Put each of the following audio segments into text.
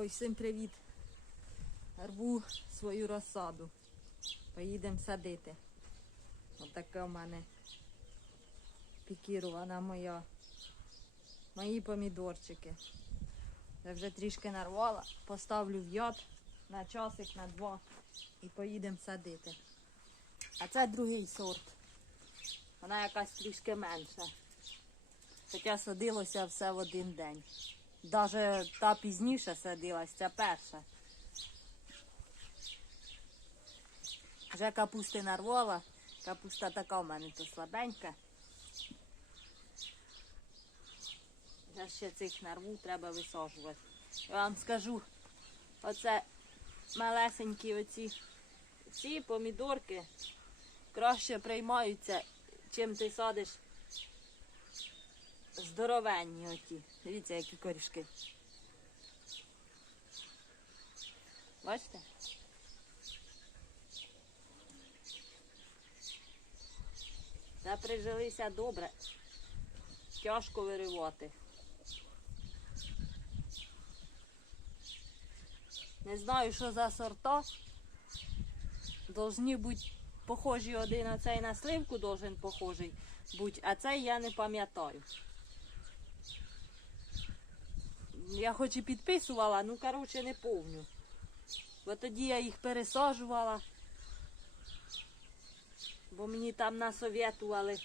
Ой, всім привіт. Рву свою розсаду. Поїдемо садити. Ось така в мене пікірована моя. Мої помідорчики. Я вже трішки нарвала, поставлю в яд на часик, на два і поїдемо садити. А це другий сорт. Вона якась трішки менша. Хоча садилося все в один день. Даже та пізніше садилась, ця перша. Вже капусти нарвала. Капуста така в мене то слабенька. Я ще цих нарву треба висаджувати. Я вам скажу, оце малесенькі оці ці помідорки краще приймаються, чим ти садиш здоровенні оті. Дивіться, які корішки. Бачите? Та прижилися добре. Тяжко виривати. Не знаю, що за сорта. Должні бути похожі один на цей на сливку должен похожий бути, а цей я не пам'ятаю. Я хоч і підписувала, ну коротше не повню. Бо тоді я їх пересаджувала. Бо мені там насовєтували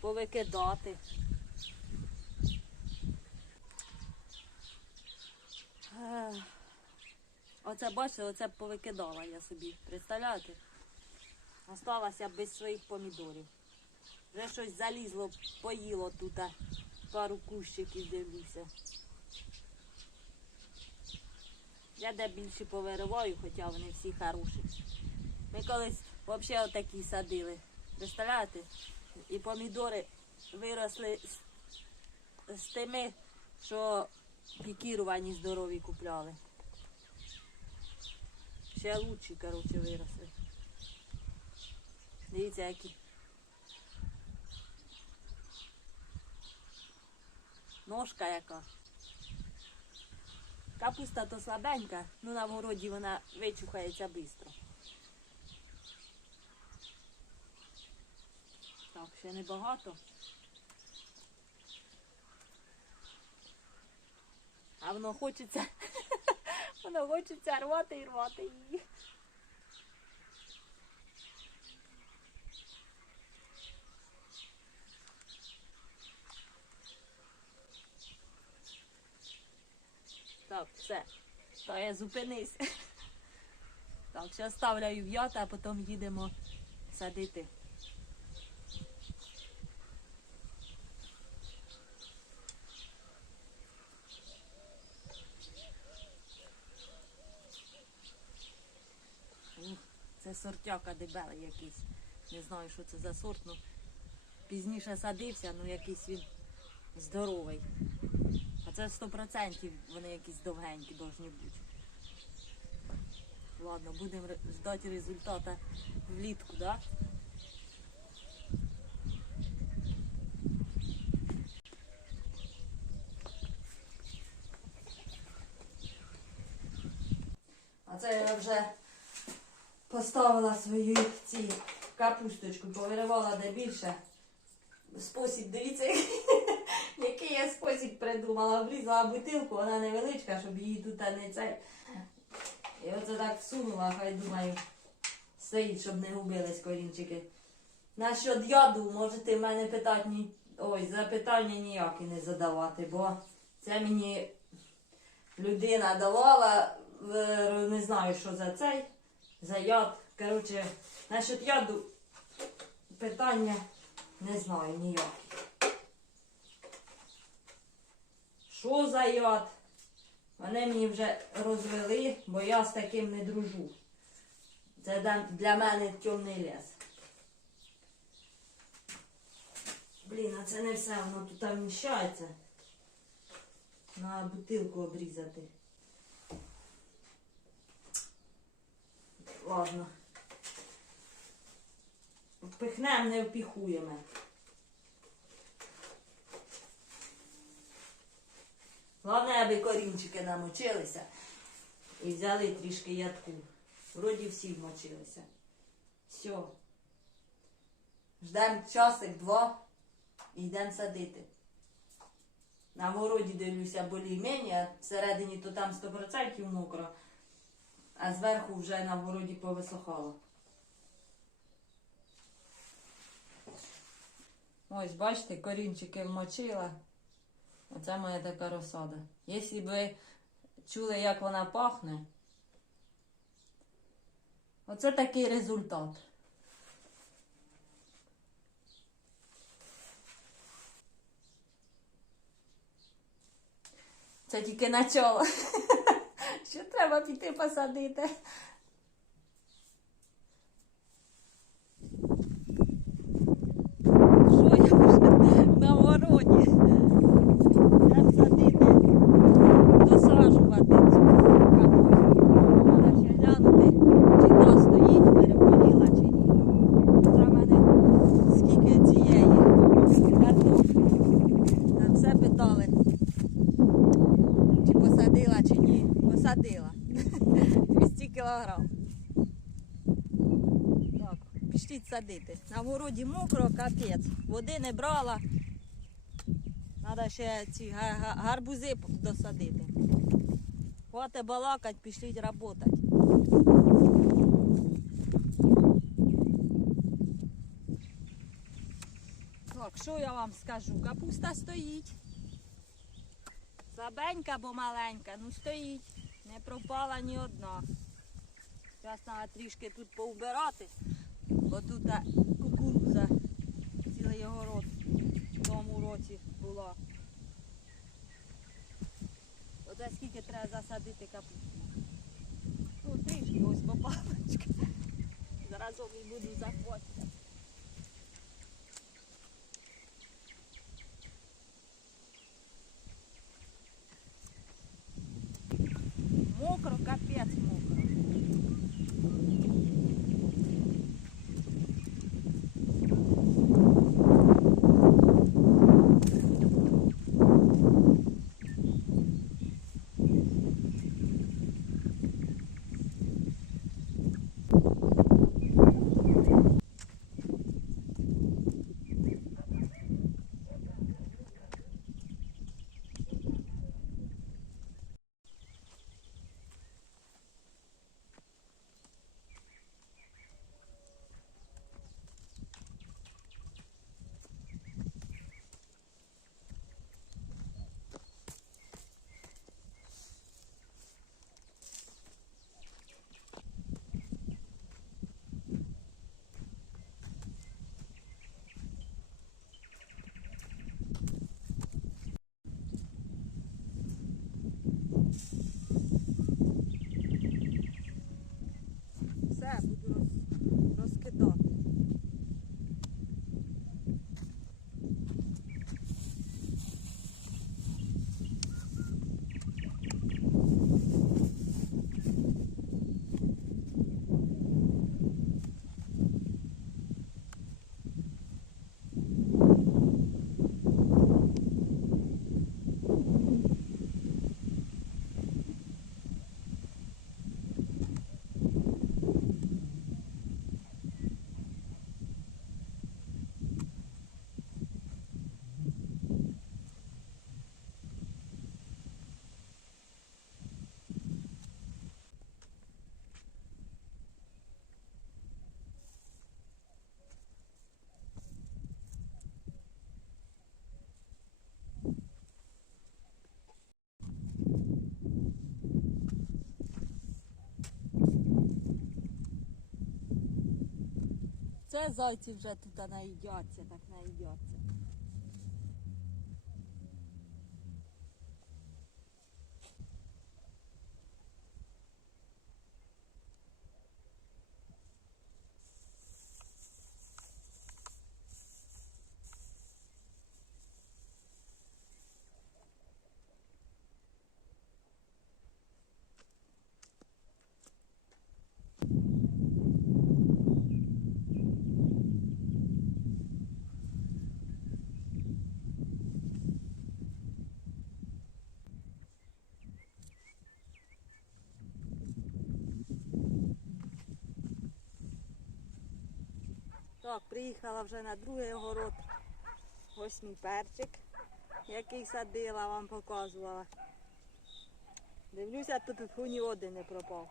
повикидати. Оце бачите, оце повикидала я собі. Представляєте? Осталася без своїх помідорів. Вже щось залізло, поїло тут пару кущиків дивлюся. Я де більше повириваю, хоча вони всі хороші. Ми колись взагалі отакі садили. Представляєте? І помідори виросли з, з тими, що пікірувані здорові купляли. Ще лучші, коротше, виросли. Дивіться, які. Ножка яка. Капуста то слабенька, ну на городі вона вичухається швидко. Так, ще небагато. А воно хочеться, воно хочеться рвати і рвати її. Все. То я зупинись. Так, зараз ставляю в'ята, а потім їдемо садити. Це сортяка дебелий якийсь. Не знаю, що це за сорт, ну пізніше садився, ну якийсь він здоровий. Це 100% вони якісь довгенькі повинні бути. Ладно, будемо ждати результату влітку, да? А це я вже поставила свою ці капусточку, повиривала де більше. Спосіб, дивіться, який який я спосіб придумала. Врізала бутилку, вона невеличка, щоб її тут не цей. І оце так всунула, хай думаю, стоїть, щоб не губились корінчики. Насчет яду можете мене питати ні... Ой, запитання ніякі не задавати, бо це мені людина давала, не знаю, що за цей, за яд. Коротше, насчет яду питання не знаю ніякі. Що за яд? Вони мені вже розвели, бо я з таким не дружу. Це для мене темний ліс. Блін, а це не все, воно тут вміщається. На бутилку обрізати. Ладно. Впихнемо, не впіхуємо. Головне, аби корінчики намочилися і взяли трішки ядку. Вроді всі вмочилися. Все. Ждемо часик два і йдемо садити. На городі дивлюся болі-мені, а всередині то там 100% мокро, а зверху вже на городі повисохало. Ось, бачите, корінчики вмочила. Оце моя така розсада. Якщо б ви чули, як вона пахне, оце такий результат. Це тільки начало. Що треба піти посадити? Що я вже на городі? Треба садити, досаджувати цю капусту. Треба ще глянути, чи та стоїть, переболіла, чи ні. Це в мене скільки цієї картоплі. На це питали, чи посадила, чи ні. 200 кілограм. Так, пішліть садити. На городі мокро, капець. Води не брала. Треба ще ці га- га- гарбузи досадити. Хватить балакать, пішліть працювати. Так, що я вам скажу? Капуста стоїть. Слабенька, бо маленька, ну стоїть. Не пропала ні одна. Зараз треба трішки тут повбирати, бо тут а, кукурудза цілий огород в тому році була. Оце скільки треба засадити капусту. Ну, трішки ось попалочка. Заразом і буду захватити. Це зайці вже тут наїдяться, так наїдяться. Так, приїхала вже на другий огород. Ось мій перчик, який садила, вам показувала. Дивлюся, тут ні один не пропав.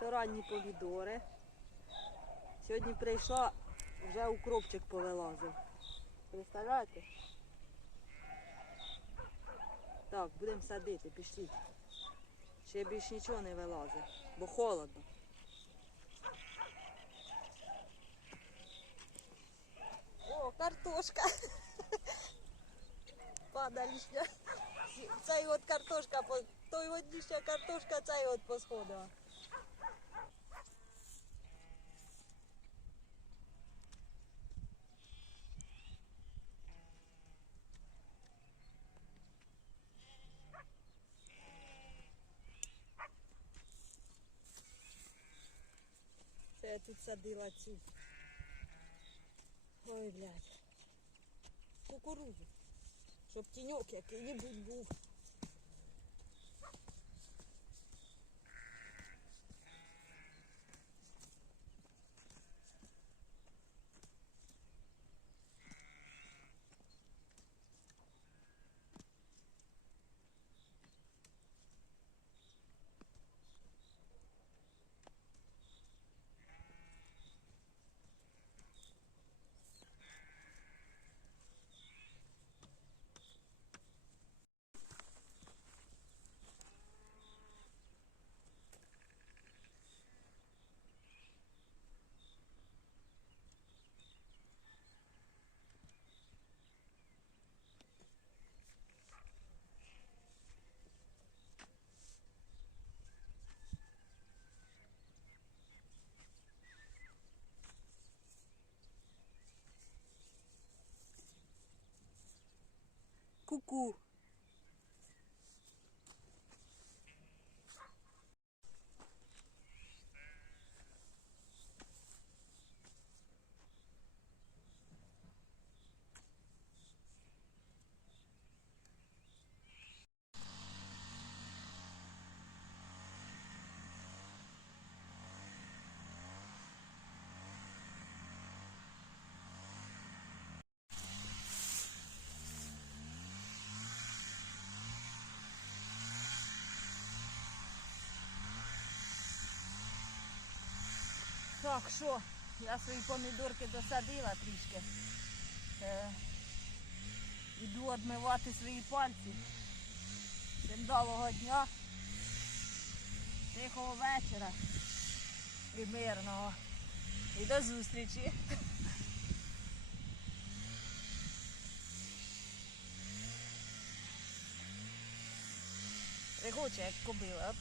То ранні помідори. Сьогодні прийшла, вже укропчик повилазив. Представляєте? Так, будемо садити, пішліть. Ще більш нічого не вилазить, бо холодно. Картошка. Падалішня. Цей от картошка, той от лишня картошка, цей от посходила. Це я тут садила цю. Ой, блядь. Кукурузу. Щоб тіньок який-небудь був. Cucu. Так, що? Я свої помідорки досадила трішки. Е, іду відмивати свої пальці. Всім далого дня. Тихого вечора. І мирного. І до зустрічі. Регоче, як кобила.